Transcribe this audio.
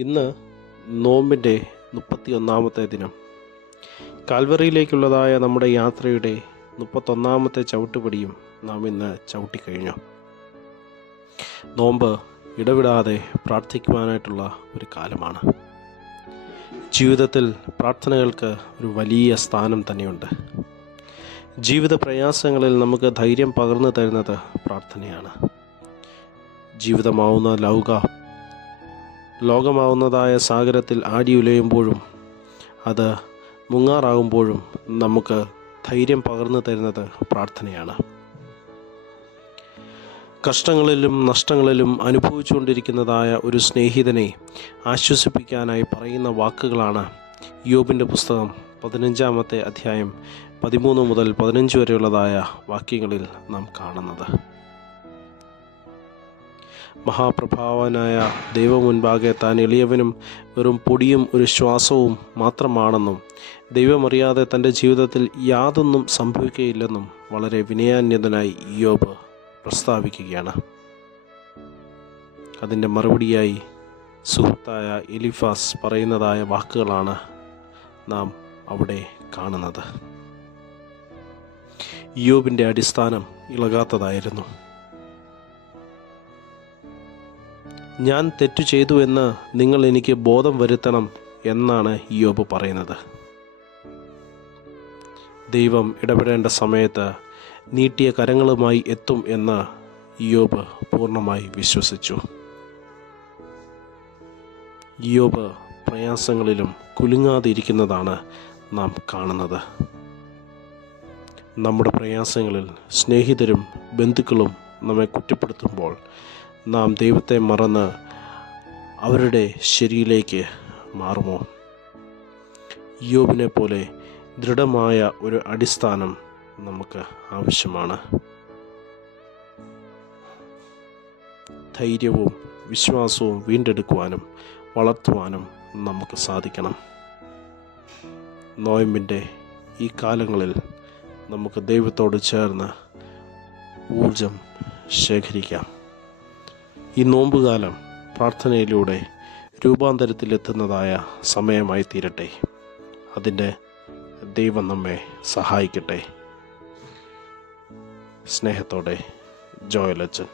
ഇന്ന് നോമ്പിൻ്റെ 31-ാമത്തെ ദിനം. കാൽവറിയിലേക്കുള്ളതായ നമ്മുടെ യാത്രയുടെ 31-ാമത്തെ ചവിട്ടുപടിയും നാം ഇന്ന് ചവിട്ടിക്കഴിഞ്ഞു. നോമ്പ് ഇടവിടാതെ പ്രാർത്ഥിക്കുവാനായിട്ടുള്ള ഒരു കാലമാണ്. ജീവിതത്തിൽ പ്രാർത്ഥനകൾക്ക് ഒരു വലിയ സ്ഥാനം തന്നെയുണ്ട്. ജീവിത പ്രയാസങ്ങളിൽ നമുക്ക് ധൈര്യം പകർന്നു തരുന്നത് പ്രാർത്ഥനയാണ്. ജീവിതമാവുന്ന ലോകമാവുന്നതായ സാഗരത്തിൽ ആടിയുലയുമ്പോഴും അത് മുങ്ങാറാകുമ്പോഴും നമുക്ക് ധൈര്യം പകർന്നു തരുന്നത് പ്രാർത്ഥനയാണ്. കഷ്ടങ്ങളിലും നഷ്ടങ്ങളിലും അനുഭവിച്ചുകൊണ്ടിരിക്കുന്നതായ ഒരു സ്നേഹിതനെ ആശ്വസിപ്പിക്കാനായി പറയുന്ന വാക്കുകളാണ് യോബിൻ്റെ പുസ്തകം 15-ാമത്തെ അധ്യായം 13 മുതൽ 15 വരെയുള്ളതായ വാക്യങ്ങളിൽ നാം കാണുന്നത്. മഹാപ്രഭാവനായ ദൈവം മുൻപാകെ താൻ എളിയവനും വെറും പൊടിയും ഒരു ശ്വാസവും മാത്രമാണെന്നും ദൈവമറിയാതെ തൻ്റെ ജീവിതത്തിൽ യാതൊന്നും സംഭവിക്കുകയില്ലെന്നും വളരെ വിനയാന്യതനായി യോബ് പ്രസ്താവിക്കുകയാണ്. അതിൻ്റെ മറുപടിയായി സുഹൃത്തായ എലിഫാസ് പറയുന്നതായ വാക്കുകളാണ് നാം അവിടെ കാണുന്നത്. യോബിൻ്റെ അടിസ്ഥാനം ഇളകാത്തതായിരുന്നു. ഞാൻ തെറ്റു ചെയ്തു എന്ന് നിങ്ങൾ എനിക്ക് ബോധം വരുത്തണം എന്നാണ് യോബ് പറയുന്നത്. ദൈവം ഇടപെടേണ്ട സമയത്ത് നീട്ടിയ കരങ്ങളുമായി എത്തും എന്ന് യോബ് പൂർണ്ണമായി വിശ്വസിച്ചു. യോബ് പ്രയാസങ്ങളിലും കുലുങ്ങാതിരിക്കുന്നതാണ് നാം കാണുന്നത്. നമ്മുടെ പ്രയാസങ്ങളിൽ സ്നേഹിതരും ബന്ധുക്കളും നമ്മെ കുറ്റപ്പെടുത്തുമ്പോൾ നാം ദൈവത്തെ മറന്ന് അവരുടെ ശരിയിലേക്ക് മാറുമോ? യോബിനെ പോലെ ദൃഢമായ ഒരു അടിസ്ഥാനം നമുക്ക് ആവശ്യമാണ്. ധൈര്യവും വിശ്വാസവും വീണ്ടെടുക്കുവാനും വളർത്തുവാനും നമുക്ക് സാധിക്കണം. നോയമ്പിൻ്റെ ഈ കാലങ്ങളിൽ നമുക്ക് ദൈവത്തോട് ചേർന്ന് ഊർജം ശേഖരിക്കാം. ഈ നോമ്പുകാലം പ്രാർത്ഥനയിലൂടെ രൂപാന്തരത്തിലെത്തുന്നതായ സമയമായി തീരട്ടെ. അതിൻ്റെ ദൈവം നമ്മെ സഹായിക്കട്ടെ. സ്നേഹത്തോടെ, ജോയൽ അച്ഛൻ.